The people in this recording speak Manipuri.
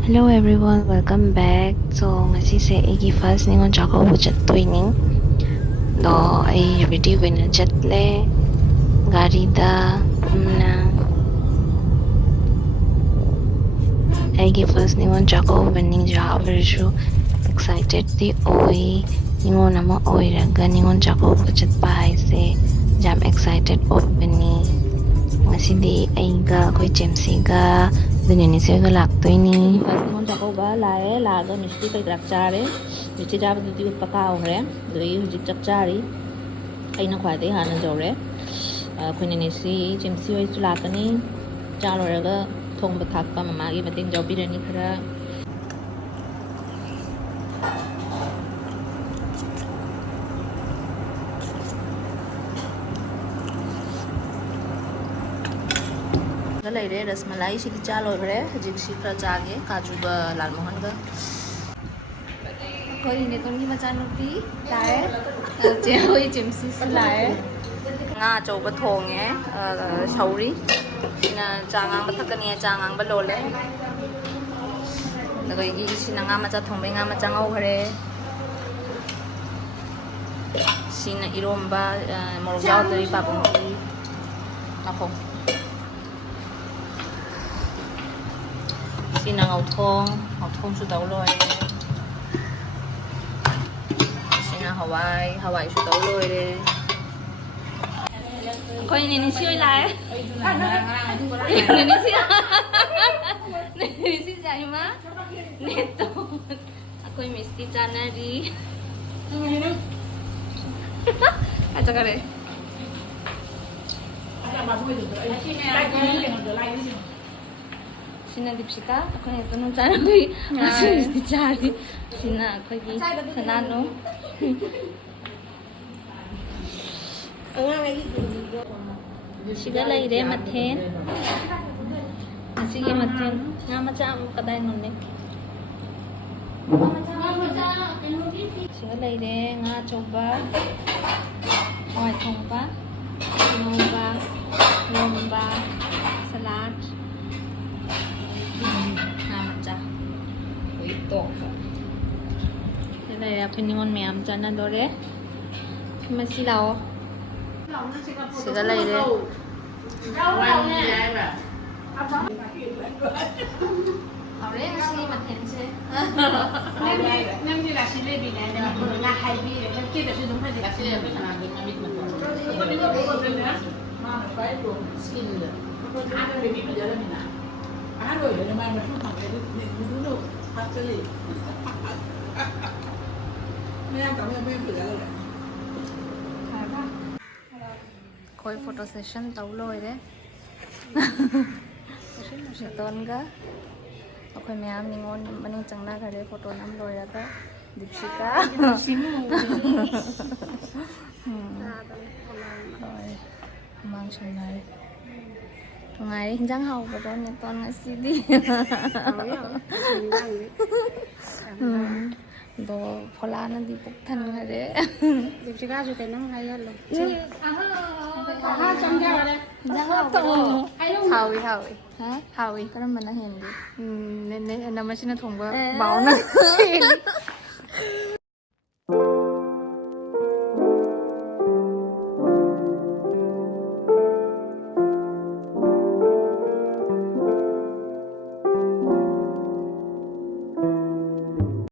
Hello everyone, welcome back. So ngasise aigi first ningon Chakouba chattoini. Do ai ready wina chatle gari da na aigi first ningon Chakouba ning javershu excited the oi ningon ama oiraga ningon Chakouba chatpa haise jam excited obani. Ngasidi aiga koi chemsiga dunyanisiga laktoini. First ningon Chakouba lae laga misti kai trak chare. Misti chaba dudi utpaka hore. Doi hujik chak chari. Aina khwade hana jore. Kunyanisi chemsi hoi sulakani. Chalo raga thongba thakpa mamagi bating jawbirani khara. Laire rasmalai si chalo hore. Hujik si khara chage kaju ga lal mohan ga. Koi ne toni machanupi lae che hoi chemsi su lae nga chouba thonge sauri sina changang ba thakani changang ba lole dagoi gi sina nga macha thongbe nga macha ngau hare sina iromba morok jaw doi babong gi ako sina ngau thong su dau loi Hawaii su tấu lôi đi coi nhìn đi siêu lại nhìn đi siêu dài mà neto aku mesti chana di acha kare Sina Dipsika aku neto nung chana hui aku mesti cari Sina aku gi sanano Siga laire mathen Sige mathen nga macha kadai nonne Siga laire nga chouba hawai thongba nongba lomba salad nga macha oi tok Đây là phần ngon mềm cho nên đó đấy mà xí lẩu xí cái này đấy ở đấy mà xí mặt thèm xe nem như là xí lê bị này là hay bị này nem kia là xí đúng hay gì xí lê bị thằng nào bị nó bị mình mà nó phải luôn skin rồi ăn nó bị bây giờ là mình ăn rồi nhưng mà mình không thằng cái đúng đâu phát cho gì Koi photo session tau loi de ton ga akhoi myam ningon maning changna gare photo nam loi ra ga Dipsika mang chanai ngai hinjang hau ba don ne ton ngasi di do phola na di puk than nga de Dipsika ju te nang ngai lo ha cham ja re ja to hawi ha hawi karam mana hen di ne na masina thongba bauna